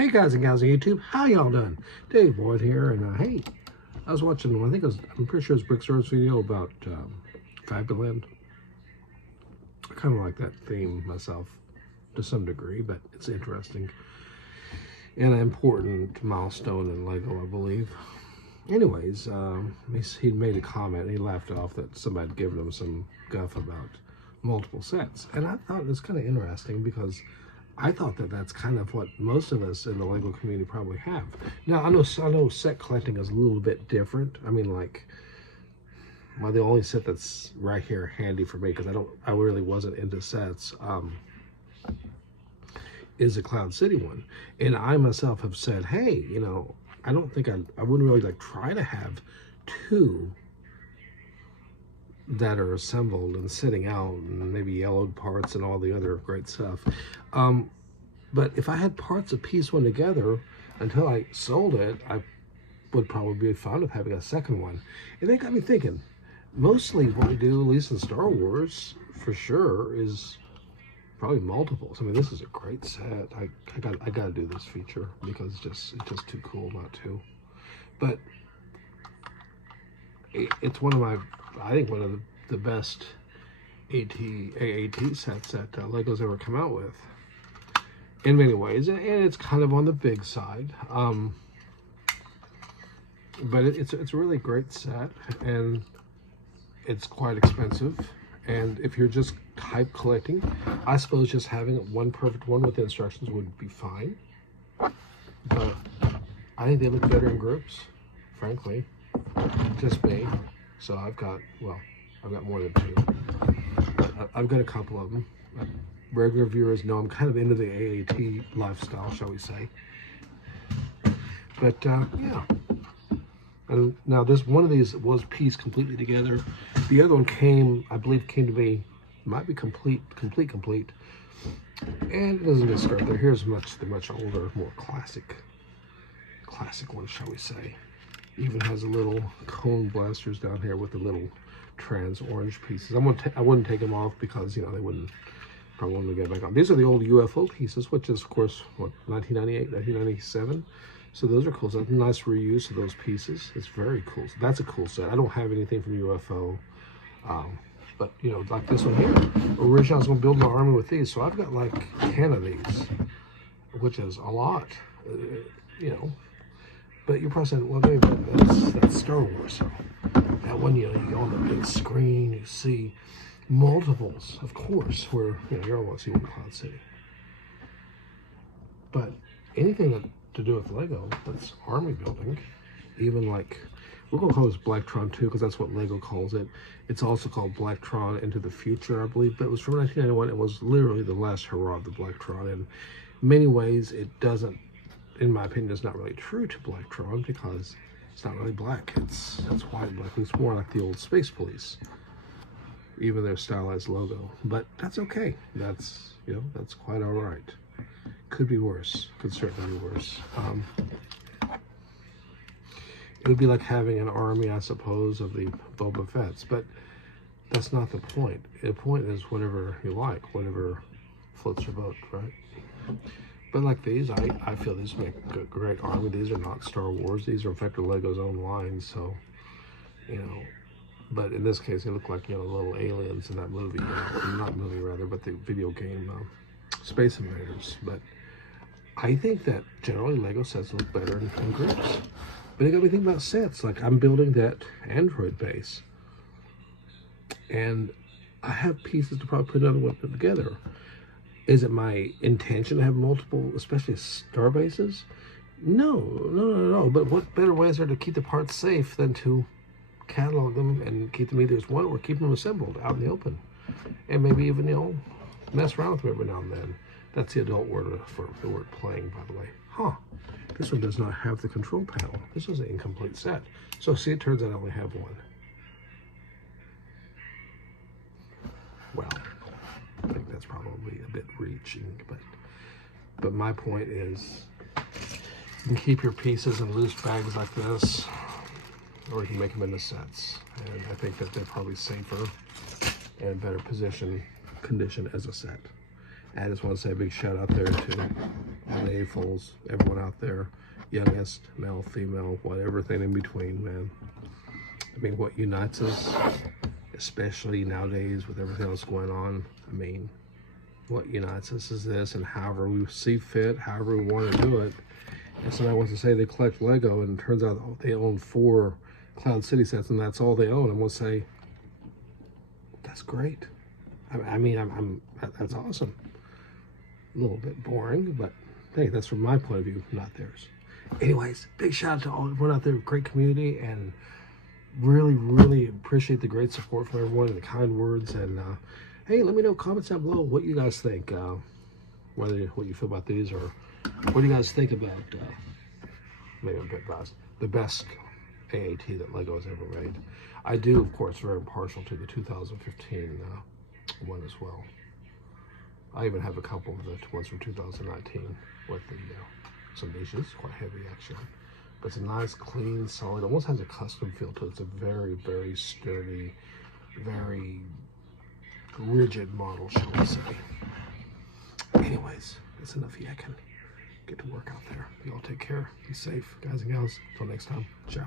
Hey guys and gals on YouTube, how y'all doing? Dave Boyd here, and hey, I was watching, I'm pretty sure it's Brickstars video about Fabuland. I kind of like that theme myself to some degree, but it's interesting and an important milestone in Lego, I believe. Anyways, he made a comment and he laughed off that somebody had given him some guff about multiple sets, and I thought it was kind of interesting because I thought that that's kind of what most of us in the Lego community probably have. Now, I know set collecting is a little bit different. I mean, like, well, the only set that's right here handy for me, because I really wasn't into sets, is the Cloud City one. And I myself have said, hey, you know, I don't think I wouldn't really like try to have two that are assembled and sitting out and maybe yellowed parts and all the other great stuff. But if I had parts of piece one together until I sold it, I would probably be fine with having a second one. And that got me thinking, mostly what we do, at least in Star Wars, for sure, is probably multiples. I mean, this is a great set. I gotta do this feature because it's just too cool not to. But it's one of my, I think one of the best AAT sets that Lego's ever come out with in many ways, and it's kind of on the big side, but it's a really great set, and it's quite expensive. And if you're just type collecting, I suppose just having one perfect one with the instructions would be fine, but I think they look better in groups, frankly. Just me. So I've got more than two. I've got a couple of them. Regular viewers know I'm kind of into the AAT lifestyle, shall we say. But yeah. And now one of these was pieced completely together. The other one I believe came to me, might be complete. And it doesn't just start there. Here's the much older, more classic one, shall we say. Even has a little cone blasters down here with the little trans orange pieces. I wouldn't take them off because, you know, they wouldn't probably want to get back on. These are the old UFO pieces, which is, of course, what, 1998, 1997. So those are cool. So that's a nice reuse of those pieces. It's very cool. So that's a cool set. I don't have anything from UFO, but, you know, like this one here. Originally, I was going to build my army with these, so I've got like 10 of these, which is a lot, you know. But you're probably saying, well, maybe that's Star Wars. So that one, you know, you go on the big screen, you see multiples, of course, where, you know, you're all want to see one Cloud City. But anything to do with Lego that's army building, even like, we're going to call this Blacktron 2 because that's what Lego calls it. It's also called Blacktron Into the Future, I believe, but it was from 1991. It was literally the last hurrah of the Blacktron. In many ways, it doesn't, in my opinion, it's not really true to Blacktron because it's not really black. It's white and black. It's more like the old Space Police, even their stylized logo. But that's okay. That's, you know, that's quite all right. Could be worse. Could certainly be worse. It would be like having an army, I suppose, of the Boba Fett's, but that's not the point. The point is whatever you like, whatever floats your boat, right? But like these, I feel these make a great army. These are not Star Wars. These are, in fact, Lego's own line. So, you know, but in this case, they look like, you know, little aliens in that movie. Not movie, rather, but the video game Space Invaders. But I think that generally Lego sets look better in groups. But it got me thinking about sets. Like, I'm building that Android base. And I have pieces to probably put another one together. Is it my intention to have multiple, especially star bases? No. But what better way is there to keep the parts safe than to catalog them and keep them either as one or keep them assembled out in the open? And maybe even, you know, mess around with them every now and then. That's the adult word for the word playing, by the way. Huh. This one does not have the control panel. This is an incomplete set. So see, it turns out I only have one. Well, I think that's probably a bit reaching, but my point is, you can keep your pieces in loose bags like this, or you can make them into sets. And I think that they're probably safer and better condition as a set. I just want to say a big shout out there to all the A-Fulls, everyone out there, youngest, male, female, whatever thing in between, man. I mean, what unites us, especially nowadays with everything else going on, I mean, what unites us is this, and however we see fit, however we want to do it. And somebody wants to say they collect Lego, and it turns out they own 4 Cloud City sets, and that's all they own. And we'll say, that's great. I mean, that's awesome. A little bit boring, but hey, that's from my point of view, not theirs. Anyways, big shout out to all everyone out there, great community, and really, really appreciate the great support from everyone and the kind words. And hey, let me know, comments down below what you guys think, what you feel about these, or what do you guys think about maybe a bit biased, the best AAT that Lego has ever made. I do, of course, very partial to the 2015 one as well. I even have a couple of the ones from 2019 with the some niches, quite heavy actually. But it's a nice, clean, solid, almost has a custom feel to it. It's a very, very sturdy, very rigid model, shall we say. Anyways, that's enough yakking. Get to work out there. You all take care. Be safe, guys and gals. Until next time, ciao.